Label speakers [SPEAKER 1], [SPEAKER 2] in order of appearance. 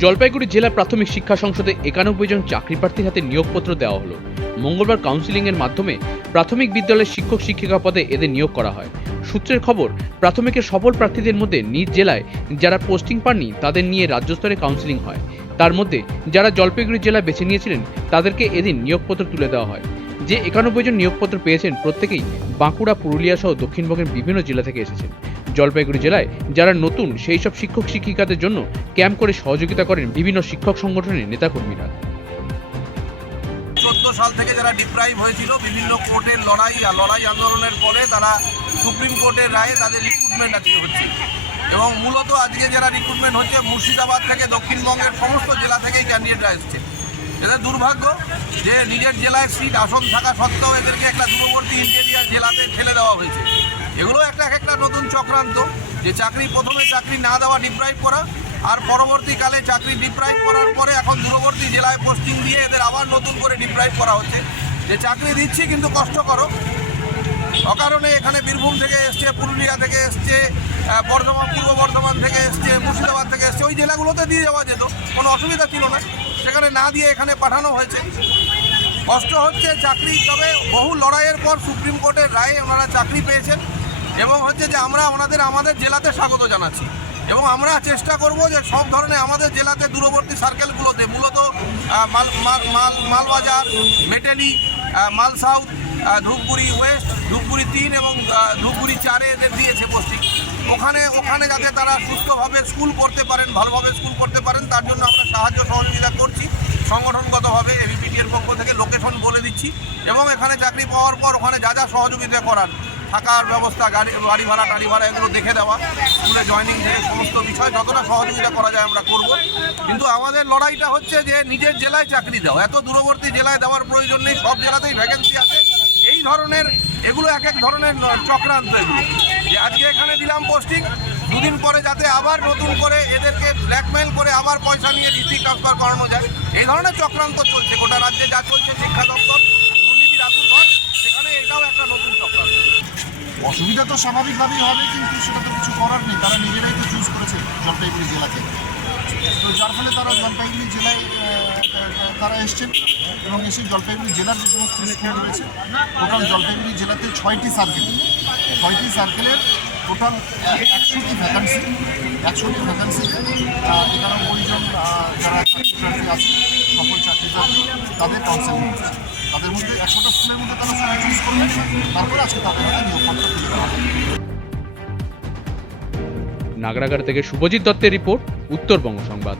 [SPEAKER 1] জলপাইগুড়ি জেলা প্রাথমিক শিক্ষা সংসদে একানব্বই জন চাকরি প্রার্থীর হাতে নিয়োগপত্র দেওয়া হলো। মঙ্গলবার কাউন্সিলিংয়ের মাধ্যমে প্রাথমিক বিদ্যালয়ের শিক্ষক শিক্ষিকা পদে এদের নিয়োগ করা হয়। সূত্রের খবর প্রাথমিকের সফল প্রার্থীদের মধ্যে নিজ জেলায় যারা পোস্টিং পাননি, তাদের নিয়ে রাজ্য স্তরে কাউন্সিলিং হয়। তার মধ্যে যারা জলপাইগুড়ি জেলা বেছে নিয়েছিলেন, তাদেরকে এদিন নিয়োগপত্র তুলে দেওয়া হয়। যে একানব্বই জন নিয়োগপত্র পেয়েছেন, প্রত্যেকেই বাঁকুড়া, পুরুলিয়া সহ দক্ষিণবঙ্গের বিভিন্ন জেলা থেকে এসেছেন। জলপাইগুড়ি জেলায় যারা নতুন, সেই সব শিক্ষক শিক্ষিকাদের জন্য ক্যাম্প করে সহযোগিতা করেন বিভিন্ন শিক্ষক সংগঠনের নেতাকর্মীরা।
[SPEAKER 2] চোদ্দ সাল থেকে যারা ডিপ্রাইভ হয়েছিল, বিভিন্ন কোর্টের লড়াই আর লড়াই আন্দোলনের পরে তারা সুপ্রিম কোর্টের রায়ে তাদের রিক্রুটমেন্ট আজকে হচ্ছে। এবং মূলত আজকে যারা রিক্রুটমেন্ট হচ্ছে, মুর্শিদাবাদ থেকে দক্ষিণবঙ্গের সমস্ত জেলা থেকেই ক্যান্ডিডেটরা এসছে। এদের দুর্ভাগ্য যে নিজের জেলায় সিট আসন থাকা সত্ত্বেও এদেরকে একটা দূরবর্তী ইন্টেরিয়ার জেলাতে ঠেলে দেওয়া হয়েছে এগুলো একটা এক একটা নতুন চক্রান্ত যে চাকরি প্রথমে চাকরি না দেওয়া ডিপ্রাইভ করা আর পরবর্তীকালে চাকরি ডিপ্রাইভ করার পরে এখন দূরবর্তী জেলায় পোস্টিং দিয়ে এদের আবার নতুন করে ডিপ্রাইভ করা হচ্ছে। যে চাকরি দিচ্ছি কিন্তু কষ্ট করো অকারণে এখানে বীরভূম থেকে এসছে, পুরুলিয়া থেকে এসছে বর্ধমান, পূর্ব বর্ধমান থেকে এসছে, মুর্শিদাবাদ থেকে এসছে, ওই জেলাগুলোতে দিয়ে যাওয়া যেত, কোনো অসুবিধা ছিল না। সেখানে না দিয়ে এখানে পাঠানো হয়েছে। কষ্ট হচ্ছে চাকরি, তবে বহু লড়াইয়ের পর সুপ্রিম কোর্টের রায়ে ওনারা চাকরি পেয়েছেন। এবং হচ্ছে যে আমরা ওনাদের আমাদের জেলাতে স্বাগত জানাচ্ছি। এবং আমরা চেষ্টা করব যে সব ধরনের আমাদের জেলাতে দূরবর্তী সার্কেলগুলোতে মূলত মাল মাল- মাল মালবাজার আহ, মাল সাউথ ধূপগুড়ি ওয়েস্ট ধূপগুড়ি তিন এবং ধূপগুড়ি চারে এদের দিয়েছে পোস্টিং। ওখানে ওখানে যাতে তারা সুস্থভাবে স্কুল করতে পারেন ভালোভাবে স্কুল করতে পারেন তার জন্য আমরা সাহায্য সহযোগিতা করছি। সংগঠনগতভাবে এবিপিটি এর পক্ষ থেকে লোকেশন বলে দিচ্ছি। এবং এখানে চাকরি পাওয়ার পর ওখানে যা যা সহযোগিতা করার থাকার ব্যবস্থা, গাড়ি গাড়ি ভাড়া টাড়ি ভাড়া, এগুলো দেখে দেওয়া স্কুলে জয়নিং থেকে সমস্ত বিষয়, যতটা সহযোগিতা করা যায় আমরা করব। কিন্তু আমাদের লড়াইটা হচ্ছে যে নিজের জেলায় চাকরি দাও এত দূরবর্তী জেলায় দেওয়ার প্রয়োজন নেই, সব জেলাতেই ভ্যাকেন্সি আছে। এই ধরনের, এগুলো এক এক ধরনের চক্রান্ত এগুলো। যে আজকে এখানে দিলাম পোস্টিং দুদিন পরে যাতে আবার নতুন করে এদেরকে ব্ল্যাকমেল করে আবার পয়সা নিয়ে ডিস্ট্রিক্ট ট্রান্সফার করানো যায়। এই ধরনের চক্রান্ত চলছে, গোটা রাজ্যে যা চলছে শিক্ষা দপ্তর দুর্নীতির আতুর ঘর সেখানে এটাও একটা নতুন চক্রান্ত
[SPEAKER 3] অসুবিধা তো স্বাভাবিকভাবেই হবে কিন্তু সেটা তো কিছু করার নেই। তারা নিজেরাই তো চুজ করেছে জলপাইগুড়ি জেলাকে। তো যার ফলে তারা জলপাইগুড়ি জেলায় তারা এসছেন এবং এসে জলপাইগুড়ি জেলার যে সমস্ত স্কুল রয়েছে টোটাল জলপাইগুড়ি জেলাতে ছয়টি সার্কেল ছয়টি সার্কেলের টোটাল একশোটি ভ্যাকান্সি একশোটি ভ্যাকান্সি একানব্বই জন আহ, যারা আছে সফল চাকরি তাদের কাউন্সেলিং তাদের মধ্যে একশোটা স্কুলের মধ্যে তারা তারপরে আজকে তাদের নিয়োগপত্র
[SPEAKER 1] নাগরাগার থেকে শুভজিৎ দত্তের রিপোর্ট, উত্তরবঙ্গ সংবাদ।